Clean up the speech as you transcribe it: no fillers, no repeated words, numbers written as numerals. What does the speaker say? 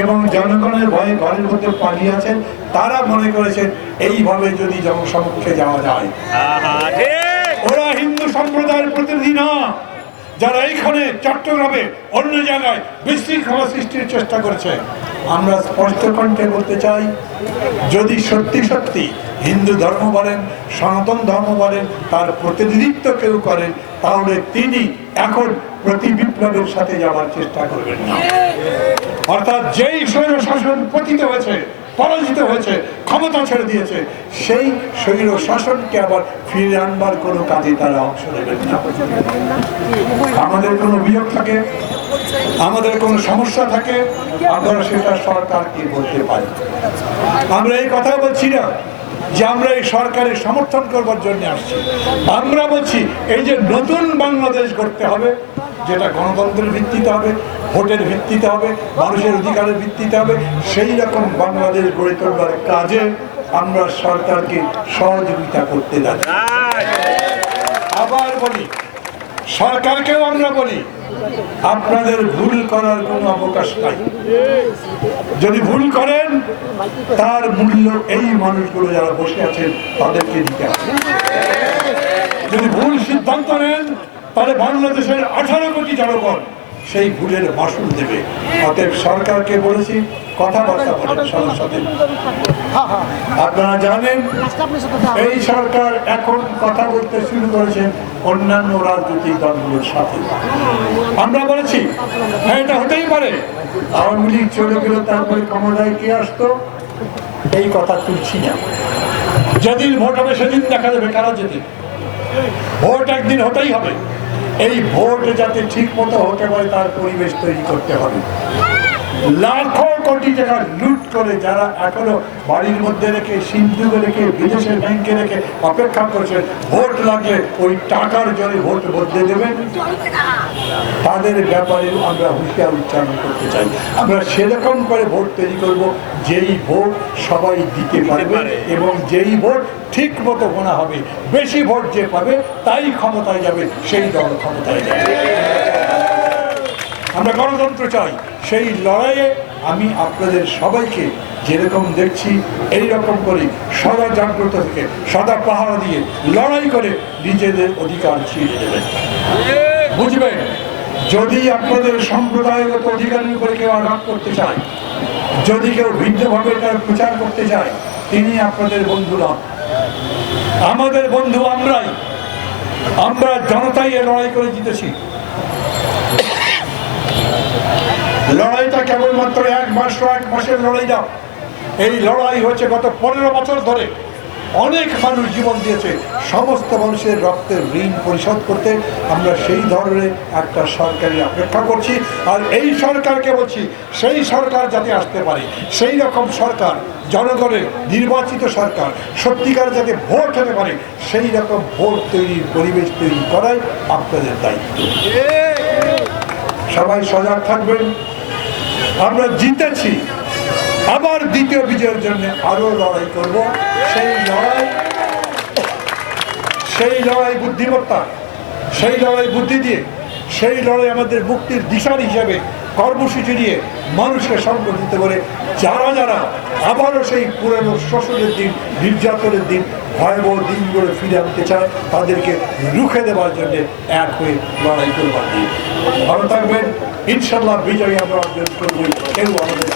এবং জনগণের ভয়ে ঘরের মধ্যে পালিয়ে আছেন। তারা মনে করেছেন এইভাবে যদি জনসমক্ষে যাওয়া যায়। ওরা হিন্দু সম্প্রদায়ের প্রতিনিধি না, যারা এইখানে চট্টগ্রামে অন্য জায়গায় বিশৃঙ্খলা সৃষ্টির চেষ্টা করেছে। আমরা স্পষ্ট কণ্ঠে বলতে চাই, যদি সত্যি সত্যি হিন্দু ধর্ম বলেন, সনাতন ধর্ম বলেন, তার প্রতিনিধিত্ব কেউ করেন, তাহলে তিনি এখন প্রতি বিপ্লবের সাথে যাওয়ার চেষ্টা করবেন না। অর্থাৎ যেই স্বৈর শাসন পতিত হয়েছে, পরাজিত হয়েছে, ক্ষমতা ছেড়ে দিয়েছে, সেই স্বৈর শাসনকে আবার ফিরে আনবার কোনো কাজে তারা অংশ নেবেন না। আমাদের কোনো অভিযোগ থাকে, আমাদের কোনো সমস্যা থাকে, আমরা সেটা সরকারকে বলতে পারি। আমরা এই কথা বলছি না যে আমরা এই সরকারের সমর্থন করবার জন্য আসছি। আমরা বলছি এই যে নতুন বাংলাদেশ গড়তে হবে, যেটা গণতন্ত্রের ভিত্তিতে হবে, ভোটের ভিত্তিতে হবে, মানুষের অধিকারের ভিত্তিতে হবে, সেই রকম বাংলাদেশ গড়ে তোলবার কাজে আমরা সরকারকে সহযোগিতা করতে যাচ্ছি। আবার বলি, সরকারকেও আমরা বলি, আপনাদের ভুল করার কোনো অবকাশ নাই। যদি ভুল করেন, তার মূল্য এই মানুষগুলো যারা বসে আছেন তাদেরকে দিতে হবে। যদি ভুল সিদ্ধান্ত নেন, তাহলে বাংলাদেশের 18 কোটি জনগণ সেই ভুলের মাসুল দেবে। অতএব সরকারকে বলেছি, কথাবার্তা বলেন সবার সাথে। আপনারা জানেন এই সরকার এখন কথা বলতে শুরু করেছেন অন্যান্য রাজনৈতিক দলগুলোর সাথে। আমরা বলেছি হ্যাঁ, এটা হতেই পারে, আওয়ামী লীগ চলে গেলে তারপরে ক্ষমতায় কে আসতো, এই কথা তুলছি না। যেদিন ভোট হবে সেদিন দেখা যাবে কারা যেতে। ভোট একদিন হতেই হবে। এই ভোট যাতে ঠিক মতো হতে পারে তার পরিবেশ তৈরি করতে হবে। লাখো কোটি টাকা লুট করে যারা এখনো বাড়ির মধ্যে রেখে, সিন্ধুকে রেখে, বিদেশের ব্যাংকে রেখে অপেক্ষা করছে ভোট লাগলে ওই টাকার জন্য ভোট বদলে দেবেন, তাদের ব্যাপারে আমরা হুঁশিয়ার উচ্চারণ করতে চাই। আমরা সেরকম করে ভোট তৈরি করব যেই ভোট সবাই দিতে পারবে এবং যেই ভোট ঠিক মতো গোনা হবে। বেশি ভোট যে পাবে তাই ক্ষমতায় যাবে, সেই দল ক্ষমতায় যাবে। আমরা গণতন্ত্র চাই। সেই লড়াইয়ে আমি আপনাদের সবাইকে যেরকম দেখছি এই রকম করে সদা জাগ্রত থেকে, সদা পাহারা দিয়ে লড়াই করে নিজেদের অধিকার ছিনিয়ে দেবেন। বুঝবেন, যদি আপনাদের সম্প্রদায়গত অধিকারের উপরে কেউ আঘাত করতে চায়, যদি কেউ ভিন্নভাবে তার প্রচার করতে চায়, তিনি আপনাদের বন্ধু নন। আমাদের বন্ধু আমরাই। আমরা জনতাই এ লড়াই করে জিতেছি। লড়াইটা কেবলমাত্র এক মাসের লড়াই না। এই লড়াই হচ্ছে গত 15 বছর ধরে। অনেক মানুষ জীবন দিয়েছে। সমস্ত মানুষের রক্তের ঋণ পরিশোধ করতে আমরা সেই ধরনের একটা সরকারের অপেক্ষা করছি। আর এই সরকারকে বলছি, সেই সরকার যাতে আসতে পারে, সেই রকম সরকার, জনগণের নির্বাচিত সরকার, সত্যিকার যাতে ভোট হতে পারে, সেই রকম ভোট তৈরির পরিবেশ তৈরি করাই আপনাদের দায়িত্ব। সবাই সজাগ থাকবেন। আমরা জিতেছি, আবার দ্বিতীয় বিজয়ের জন্য আরো লড়াই করব। সেই লড়াই বুদ্ধিমত্তা, সেই লড়াই বুদ্ধি দিয়ে, সেই লড়াই আমাদের মুক্তির দিশার হিসাবে কর্মসূচি নিয়ে মানুষকে সংগঠিত করে যারা যারা আবারও সেই পুরনো শোষণের দিন, নির্যাতনের দিন, ভয়াবহ দিনগুলো ফিরে আনতে চায়, তাদেরকে রুখে দেওয়ার জন্য এক হয়ে লড়াই করবার দিন। ভালো থাকবেন। ইনশাল্লাহ বিজয় আমরা অর্জন করবো, কেউ আমাদের